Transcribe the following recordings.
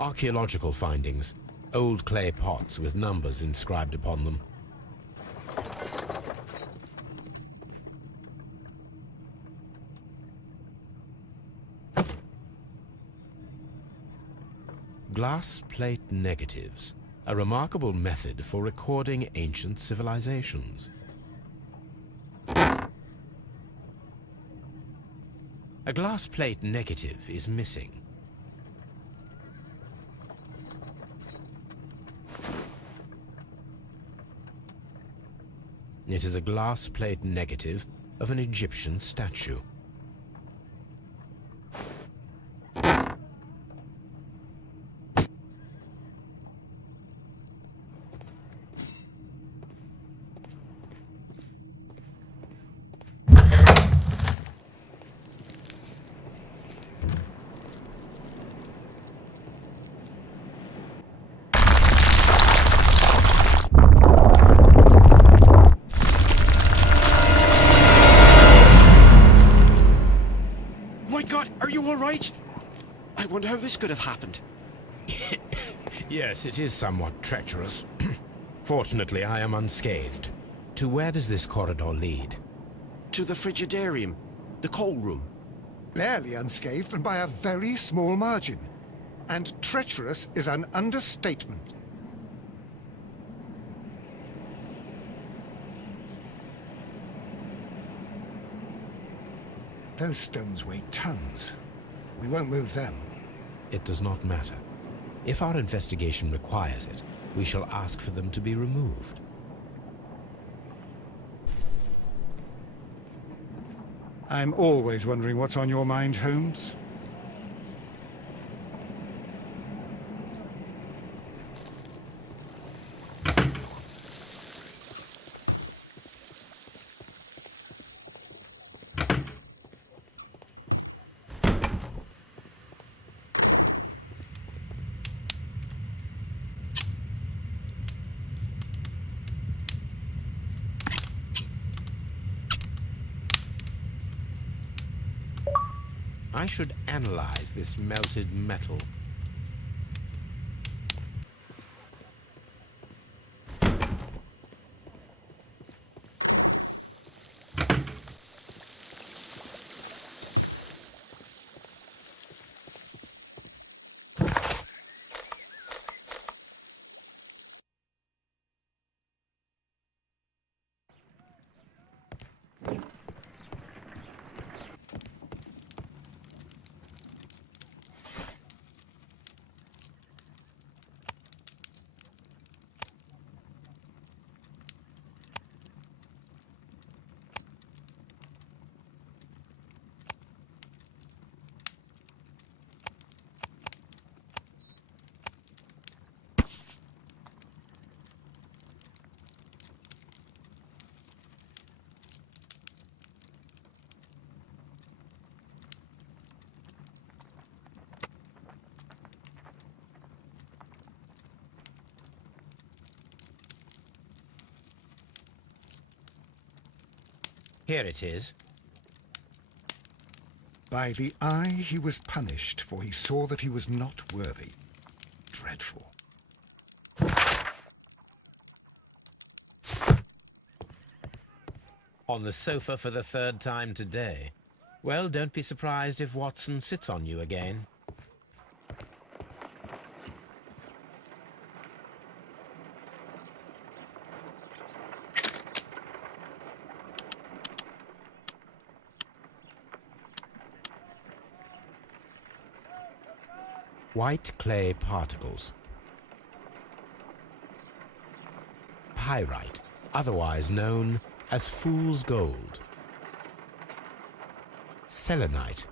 Archaeological findings. Old clay pots with numbers inscribed upon them. Glass plate negatives. A remarkable method for recording ancient civilizations. A glass plate negative is missing. It is a glass plate negative of an Egyptian statue. I wonder how this could have happened. Yes, it is somewhat treacherous. Fortunately, I am unscathed. To where does this corridor lead? To the frigidarium, the coal room. Barely unscathed and by a very small margin. And treacherous is an understatement. Those stones weigh tons. We won't move them. It does not matter. If our investigation requires it, we shall ask for them to be removed. I'm always wondering what's on your mind, Holmes. I should analyze this melted metal. Here it is. By the eye he was punished, for he saw that he was not worthy. Dreadful. On the sofa for the third time today. Well, don't be surprised if Watson sits on you again. White clay particles. Pyrite, otherwise known as fool's gold. Selenite.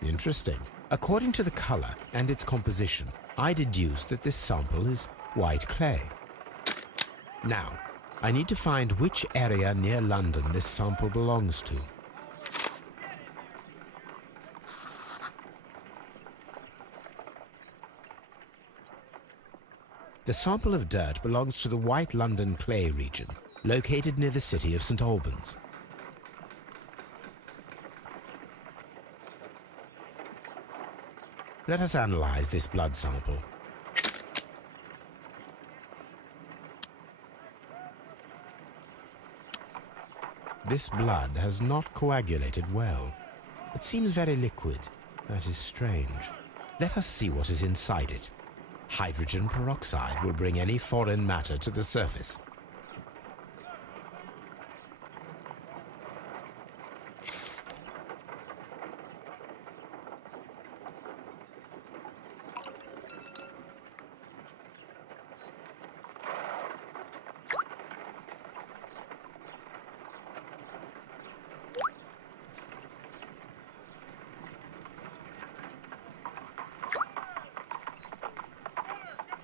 Interesting. According to the color and its composition, I deduce that this sample is white clay. Now, I need to find which area near London this sample belongs to. The sample of dirt belongs to the White London clay region, located near the city of St. Albans. Let us analyze this blood sample. This blood has not coagulated well. It seems very liquid. That is strange. Let us see what is inside it. Hydrogen peroxide will bring any foreign matter to the surface.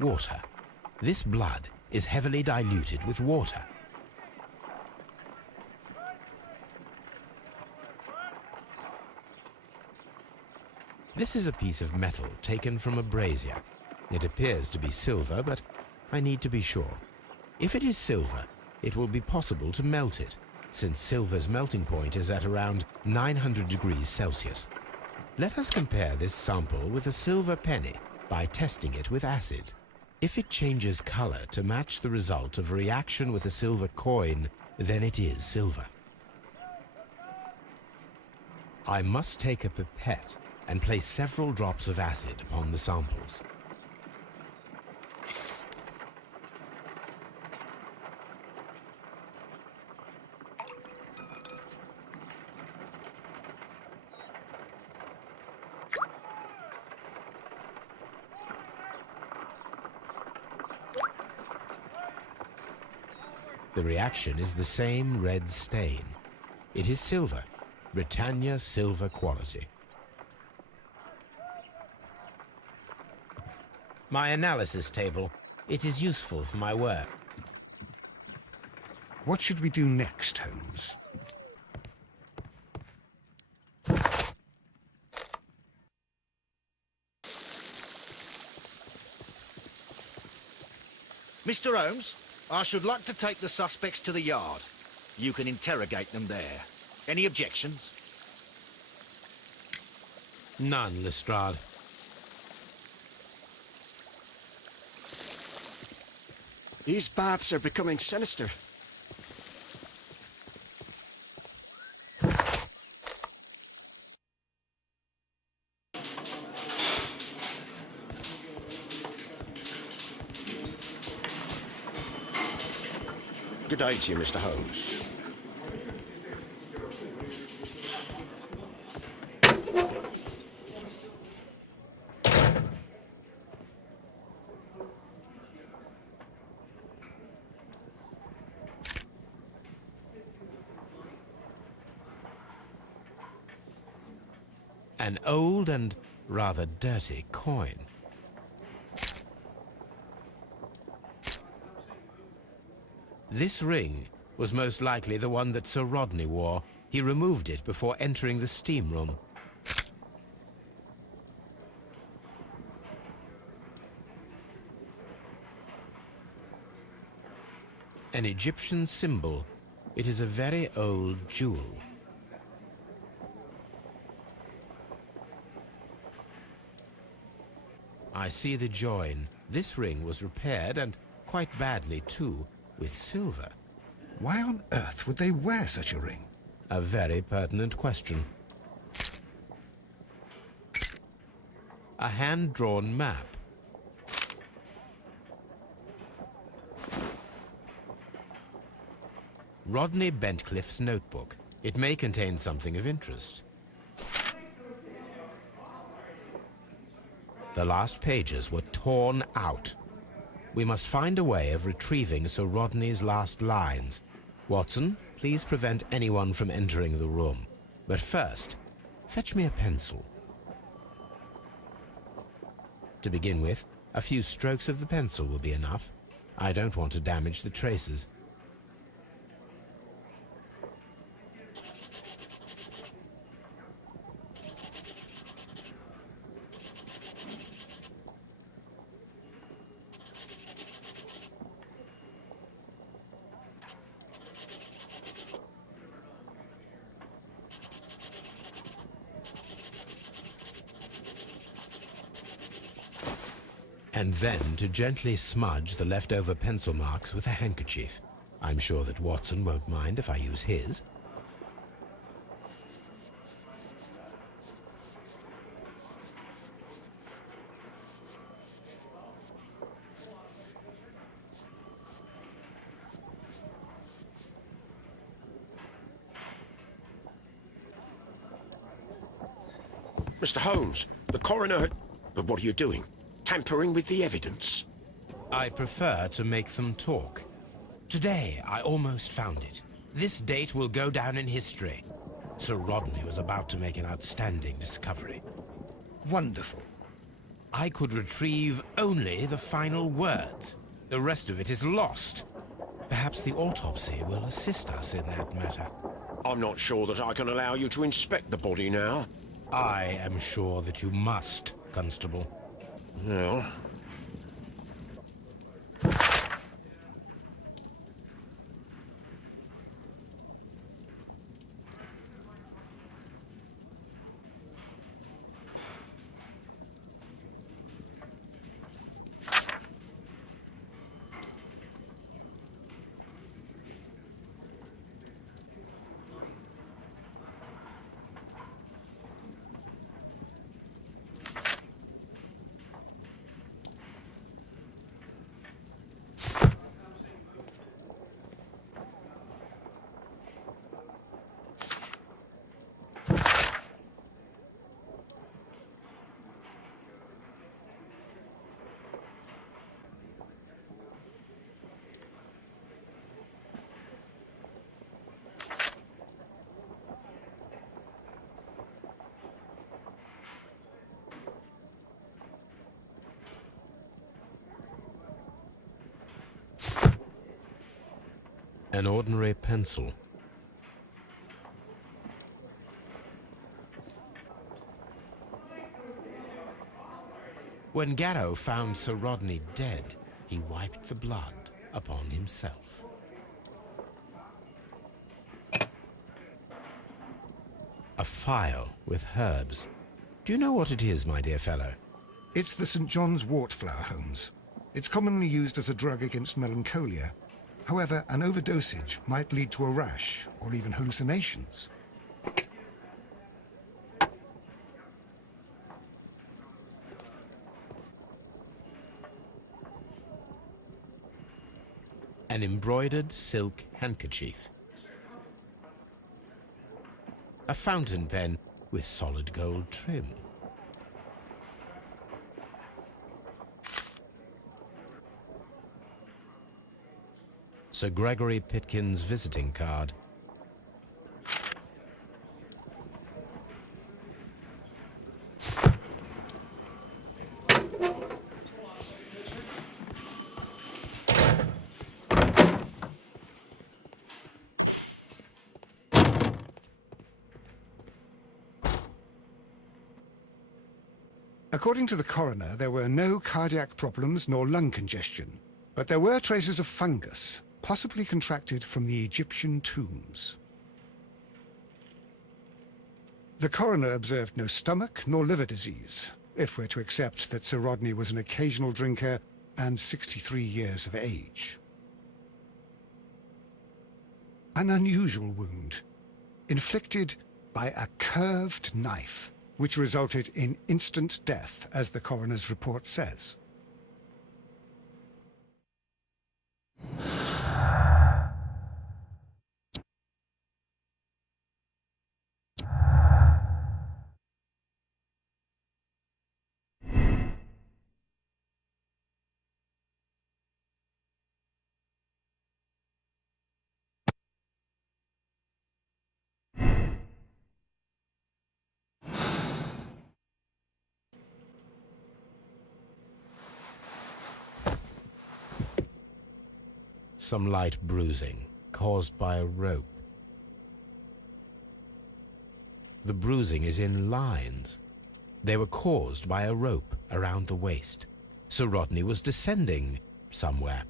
Water. This blood is heavily diluted with water. This is a piece of metal taken from a brazier. It appears to be silver, but I need to be sure. If it is silver, it will be possible to melt it, since silver's melting point is at around 900 degrees Celsius. Let us compare this sample with a silver penny by testing it with acid. If it changes color to match the result of a reaction with a silver coin, then it is silver. I must take a pipette and place several drops of acid upon the samples. The reaction is the same red stain. It is silver, Britannia silver quality. My analysis table. It is useful for my work. What should we do next, Holmes? Mr. Holmes, I should like to take the suspects to the yard. You can interrogate them there. Any objections? None, Lestrade. These baths are becoming sinister. Good day to you, Mr. Holmes. An old and rather dirty coin. This ring was most likely the one that Sir Rodney wore. He removed it before entering the steam room. An Egyptian symbol. It is a very old jewel. I see the join. This ring was repaired, and quite badly too, with silver. Why on earth would they wear such a ring? A very pertinent question. A hand-drawn map. Rodney Bentcliffe's notebook. It may contain something of interest. The last pages were torn out. We must find a way of retrieving Sir Rodney's last lines. Watson, please prevent anyone from entering the room. But first, fetch me a pencil. To begin with, a few strokes of the pencil will be enough. I don't want to damage the traces. And then to gently smudge the leftover pencil marks with a handkerchief. I'm sure that Watson won't mind if I use his. Mr. Holmes, the coroner had... But what are you doing? Tampering with the evidence? I prefer to make them talk. Today, I almost found it. This date will go down in history. Sir Rodney was about to make an outstanding discovery. Wonderful. I could retrieve only the final words. The rest of it is lost. Perhaps the autopsy will assist us in that matter. I'm not sure that I can allow you to inspect the body now. I am sure that you must, Constable. Well... An ordinary pencil. When Garrow found Sir Rodney dead, he wiped the blood upon himself. A phial with herbs. Do you know what it is, my dear fellow? It's the St. John's wort flower, Holmes. It's commonly used as a drug against melancholia. However, an overdosage might lead to a rash or even hallucinations. An embroidered silk handkerchief. A fountain pen with solid gold trim. Sir Gregory Pitkin's visiting card. According to the coroner, there were no cardiac problems nor lung congestion, but there were traces of fungus, possibly contracted from the Egyptian tombs. The coroner observed no stomach nor liver disease, if we're to accept that Sir Rodney was an occasional drinker and 63 years of age. An unusual wound, inflicted by a curved knife, which resulted in instant death, as the coroner's report says. Some light bruising, caused by a rope. The bruising is in lines. They were caused by a rope around the waist. Sir Rodney was descending somewhere.